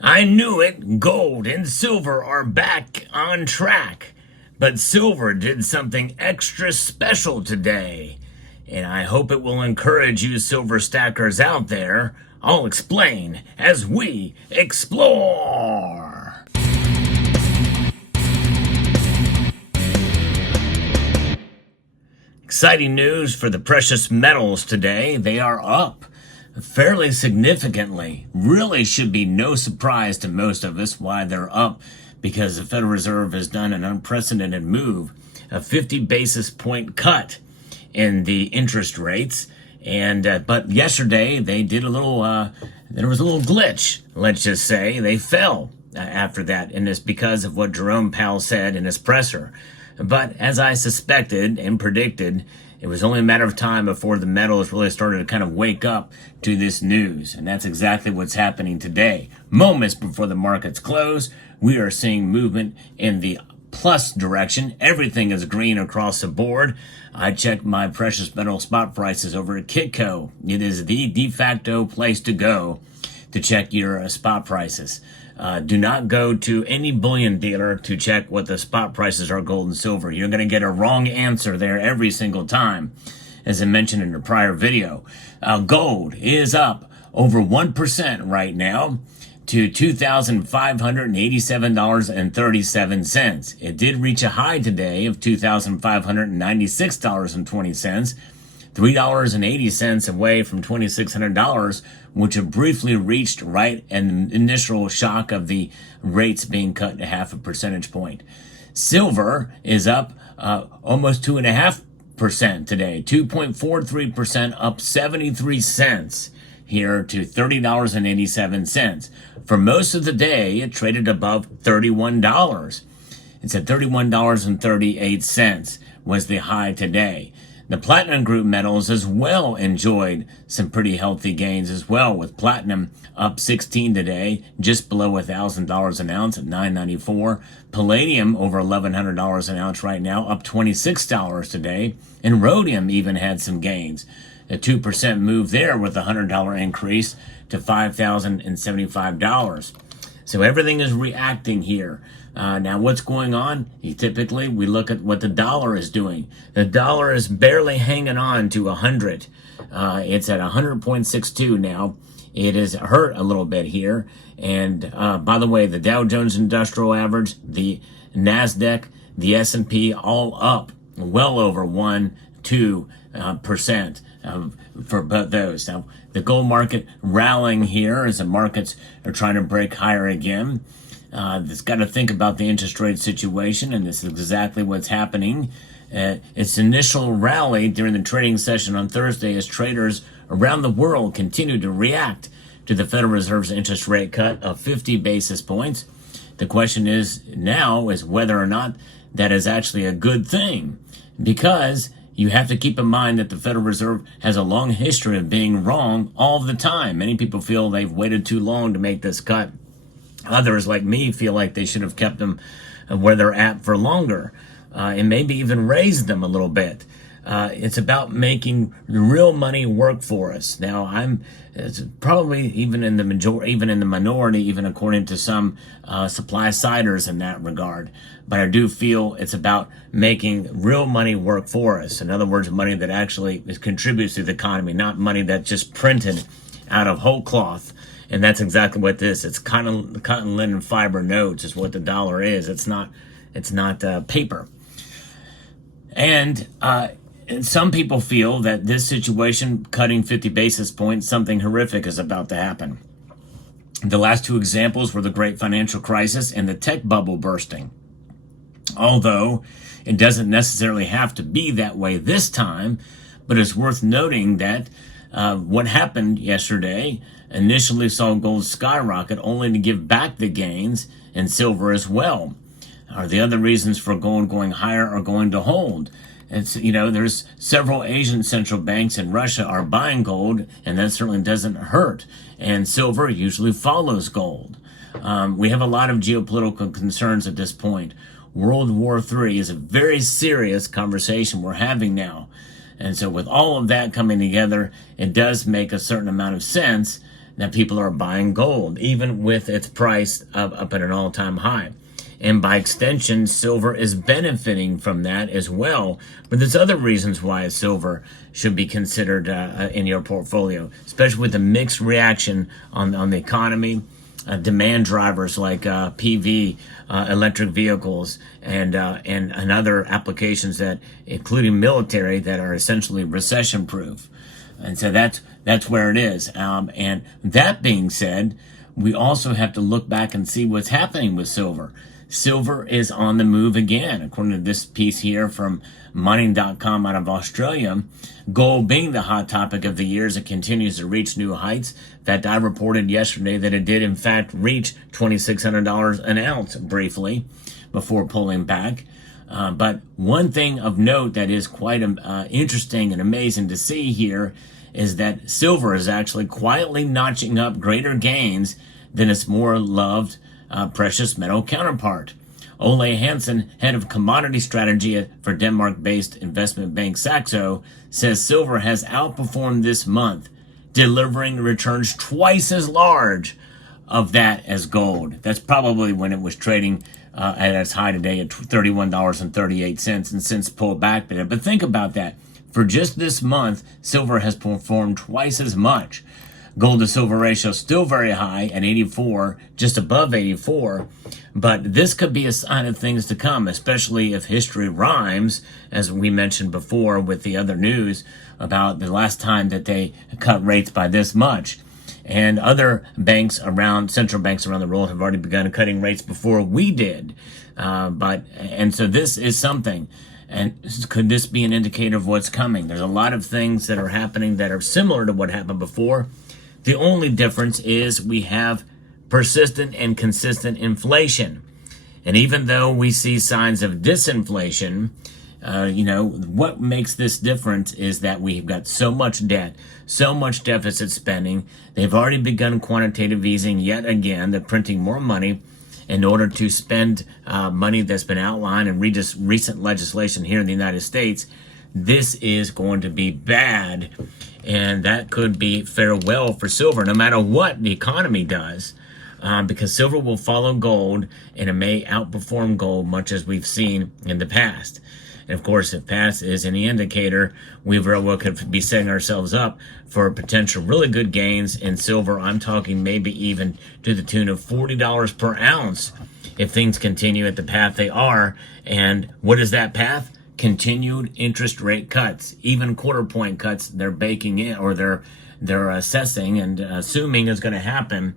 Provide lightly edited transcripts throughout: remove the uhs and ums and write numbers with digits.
I knew it. Gold and silver are back on track. But silver did something extra special today. And I hope it will encourage you silver stackers out there. I'll explain as we explore. Exciting news for the precious metals today. They are up fairly significantly. Really should be no surprise to most of us why they're up, because the Federal Reserve has done an unprecedented move, a 50 basis point cut in the interest rates. And but yesterday they did a little there was a little glitch, let's just say. They fell after that, and it's because of what Jerome Powell said in his presser. But as I suspected and predicted, it was only a matter of time before the metals really started to kind of wake up to this news. And that's exactly what's happening today. Moments before the markets close, we are seeing movement in the plus direction. Everything is green across the board. I checked my precious metal spot prices over at Kitco. It is the de facto place to go to check your spot prices. Do not go to any bullion dealer to check what the spot prices are, gold and silver. You're going to get a wrong answer there every single time, as I mentioned in a prior video. Gold is up over 1% right now to $2,587.37. It did reach a high today of $2,596.20. $3.80 away from $2,600, which had briefly reached right in the initial shock of the rates being cut to half a percentage point. Silver is up almost 2.5% today, 2.43%, up 73 cents here to $30.87. For most of the day, it traded above $31. It's at $31.38 was the high today. The platinum group metals as well enjoyed some pretty healthy gains as well, with platinum up 16 today, just below $1,000 an ounce at $9.94. Palladium over $1,100 an ounce right now, up $26 today. And rhodium even had some gains. A 2% move there with a $100 increase to $5,075. So everything is reacting here. Now, what's going on? Typically, we look at what the dollar is doing. The dollar is barely hanging on to 100. It's at 100.62 now. It is hurt a little bit here. And by the way, the Dow Jones Industrial Average, the NASDAQ, the S&P, all up well over 1-2% for both those. Now, the gold market rallying here as the markets are trying to break higher again. It's got to think about the interest rate situation, and this is exactly what's happening. Its initial rally during the trading session on Thursday as traders around the world continue to react to the Federal Reserve's interest rate cut of 50 basis points. The question is now is whether or not that is actually a good thing, because you have to keep in mind that the Federal Reserve has a long history of being wrong all the time. Many people feel they've waited too long to make this cut. Others, like me, feel like they should have kept them where they're at for longer, and maybe even raised them a little bit. It's about making real money work for us. Now, it's probably even in the minority, even according to some supply siders in that regard. But I do feel it's about making real money work for us. In other words, money that actually contributes to the economy, not money that's just printed out of whole cloth. And that's exactly what this. It's cotton, linen, fiber notes is what the dollar is. It's not paper. And some people feel that this situation, cutting 50 basis points, something horrific is about to happen. The last two examples were the great financial crisis and the tech bubble bursting. Although it doesn't necessarily have to be that way this time, but it's worth noting that what happened yesterday initially saw gold skyrocket, only to give back the gains, and silver as well. Are the other reasons for gold going higher are going to hold? It's, there's several Asian central banks in Russia are buying gold, and that certainly doesn't hurt. And silver usually follows gold. We have a lot of geopolitical concerns at this point. World War III is a very serious conversation we're having now. And so with all of that coming together, it does make a certain amount of sense that people are buying gold, even with its price up at an all-time high. And by extension, silver is benefiting from that as well. But there's other reasons why silver should be considered in your portfolio, especially with the mixed reaction on the economy. Demand drivers like PV, electric vehicles, and other applications that, including military, that are essentially recession-proof. And so that's where it is. And that being said, we also have to look back and see what's happening with silver. Silver is on the move again, according to this piece here from mining.com out of Australia. Gold being the hot topic of the year as it continues to reach new heights. In fact, I reported yesterday that it did in fact reach $2,600 an ounce briefly before pulling back. But one thing of note that is quite interesting and amazing to see here is that silver is actually quietly notching up greater gains than its more loved precious metal counterpart. Ole Hansen, head of commodity strategy for Denmark-based investment bank Saxo, says silver has outperformed this month, delivering returns twice as large of that as gold. That's probably when it was trading at its high today at $31.38 and since pulled back there. But think about that. For just this month, silver has performed twice as much. Gold to silver ratio still very high at 84, just above 84. But this could be a sign of things to come, especially if history rhymes, as we mentioned before with the other news about the last time that they cut rates by this much. And other banks around, central banks around the world have already begun cutting rates before we did. And so this is something. And could this be an indicator of what's coming? There's a lot of things that are happening that are similar to what happened before. The only difference is we have persistent and consistent inflation. And even though we see signs of disinflation, what makes this different is that we've got so much debt, so much deficit spending. They've already begun quantitative easing yet again. They're printing more money in order to spend money that's been outlined in recent legislation here in the United States. This is going to be bad, and that could be farewell for silver, no matter what the economy does, because silver will follow gold, and it may outperform gold much as we've seen in the past. And of course, if past is any indicator, we very well could be setting ourselves up for potential really good gains in silver. I'm talking maybe even to the tune of $40 per ounce if things continue at the path they are. And what is that path? Continued interest rate cuts, even quarter point cuts they're baking in, or they're assessing and assuming is going to happen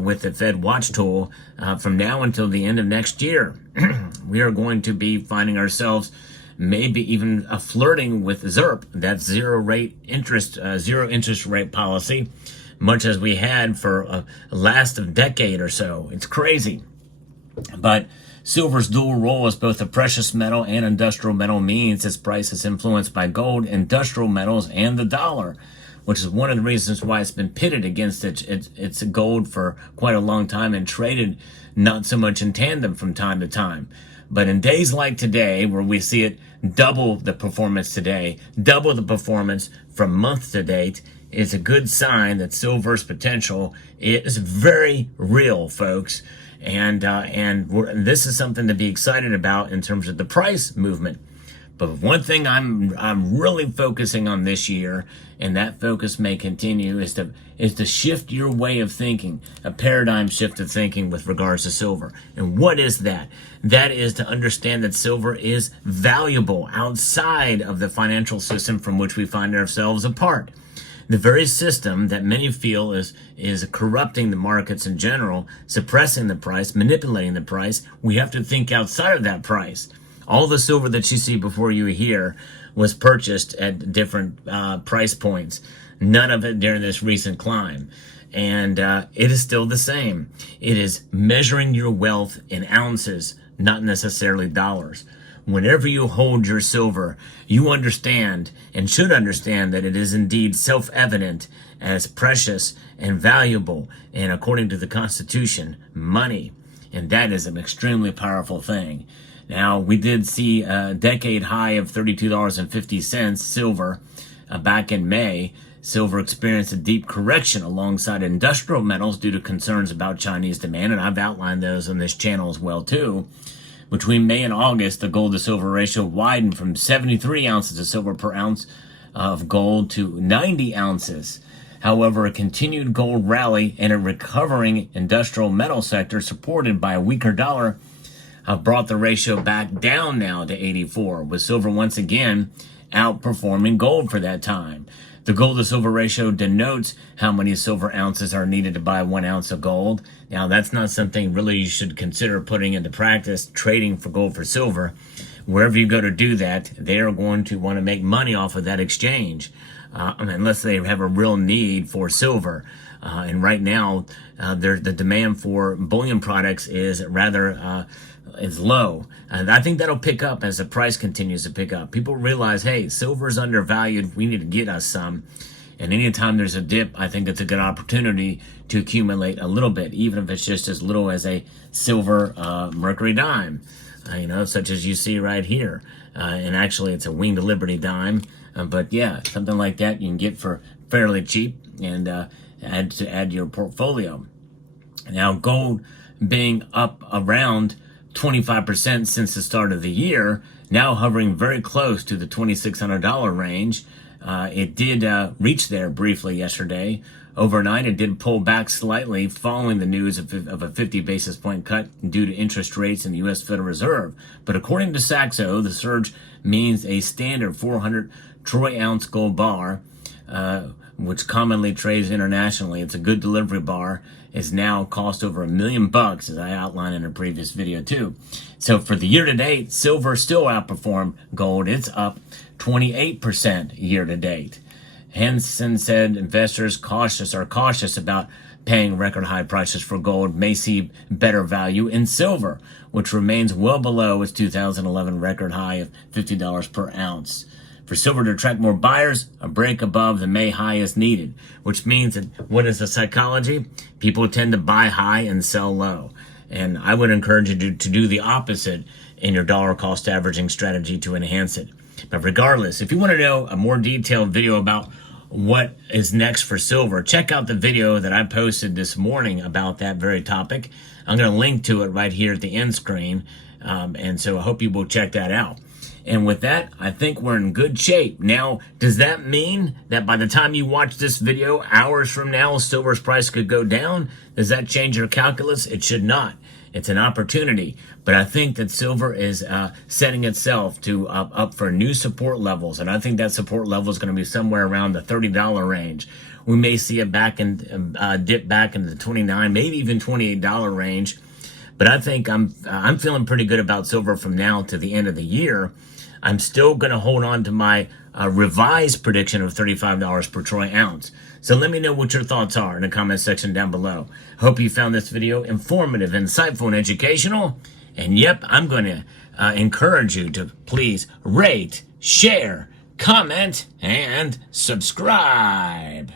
with the Fed watch tool from now until the end of next year. We are going to be finding ourselves maybe even flirting with ZIRP, that's zero interest rate policy, much as we had for last of decade or so. It's crazy. But silver's dual role as both a precious metal and industrial metal means its price is influenced by gold, industrial metals, and the dollar, which is one of the reasons why it's been pitted against its gold for quite a long time and traded not so much in tandem from time to time. But in days like today, where we see it double the performance today, double the performance from month to date, is a good sign that silver's potential is very real, folks. And this is something to be excited about in terms of the price movement. But one thing I'm really focusing on this year, and that focus may continue, is to shift your way of thinking, a paradigm shift of thinking with regards to silver. And what is that? That is to understand that silver is valuable outside of the financial system from which we find ourselves a part. The very system that many feel is corrupting the markets in general, suppressing the price, manipulating the price, we have to think outside of that price. All the silver that you see before you here was purchased at different price points. None of it during this recent climb. And it is still the same. It is measuring your wealth in ounces, not necessarily dollars. Whenever you hold your silver, you understand and should understand that it is indeed self-evident as precious and valuable, and according to the Constitution, money. And that is an extremely powerful thing. Now, we did see a decade high of $32.50 silver back in May. Silver experienced a deep correction alongside industrial metals due to concerns about Chinese demand, and I've outlined those on this channel as well too. Between May and August, the gold to silver ratio widened from 73 ounces of silver per ounce of gold to 90 ounces. However, a continued gold rally and a recovering industrial metal sector supported by a weaker dollar have brought the ratio back down now to 84, with silver once again outperforming gold for that time. The gold to silver ratio denotes how many silver ounces are needed to buy 1 ounce of gold. Now, that's not something really you should consider putting into practice, trading for gold for silver. Wherever you go to do that, they are going to want to make money off of that exchange, unless they have a real need for silver. And right now, the demand for bullion products is rather is low. And I think that'll pick up as the price continues to pick up. People realize, hey, silver's undervalued. We need to get us some. And anytime there's a dip, I think it's a good opportunity to accumulate a little bit, even if it's just as little as a silver mercury dime, such as you see right here. And actually, it's a Winged Liberty dime. But yeah, something like that you can get for fairly cheap and add to your portfolio. Now, gold being up around 25% since the start of the year, now hovering very close to the $2,600 range. It did reach there briefly yesterday. Overnight, it did pull back slightly following the news of a 50 basis point cut due to interest rates in the U.S. Federal Reserve. But according to Saxo, the surge means a standard 400 troy ounce gold bar, which commonly trades internationally. It's a good delivery bar. Is now cost over $1 million, as I outlined in a previous video too. So for the year to date, silver still outperformed gold. It's up 28% year to date. Henson said investors are cautious about paying record high prices for gold, may see better value in silver, which remains well below its 2011 record high of $50 per ounce. For silver to attract more buyers, a break above the May high is needed, which means that what is the psychology? People tend to buy high and sell low. And I would encourage you to do the opposite in your dollar cost averaging strategy to enhance it. But regardless, if you want to know a more detailed video about what is next for silver, check out the video that I posted this morning about that very topic. I'm going to link to it right here at the end screen. And so I hope you will check that out. And with that, I think we're in good shape. Now, does that mean that by the time you watch this video, hours from now, silver's price could go down? Does that change your calculus? It should not. It's an opportunity. But I think that silver is setting itself to up for new support levels. And I think that support level is going to be somewhere around the $30 range. We may see it back and dip back into the $29, maybe even $28 range. But I think I'm feeling pretty good about silver from now to the end of the year. I'm still going to hold on to my revised prediction of $35 per troy ounce. So let me know what your thoughts are in the comment section down below. Hope you found this video informative, insightful, and educational. And yep, I'm going to encourage you to please rate, share, comment, and subscribe.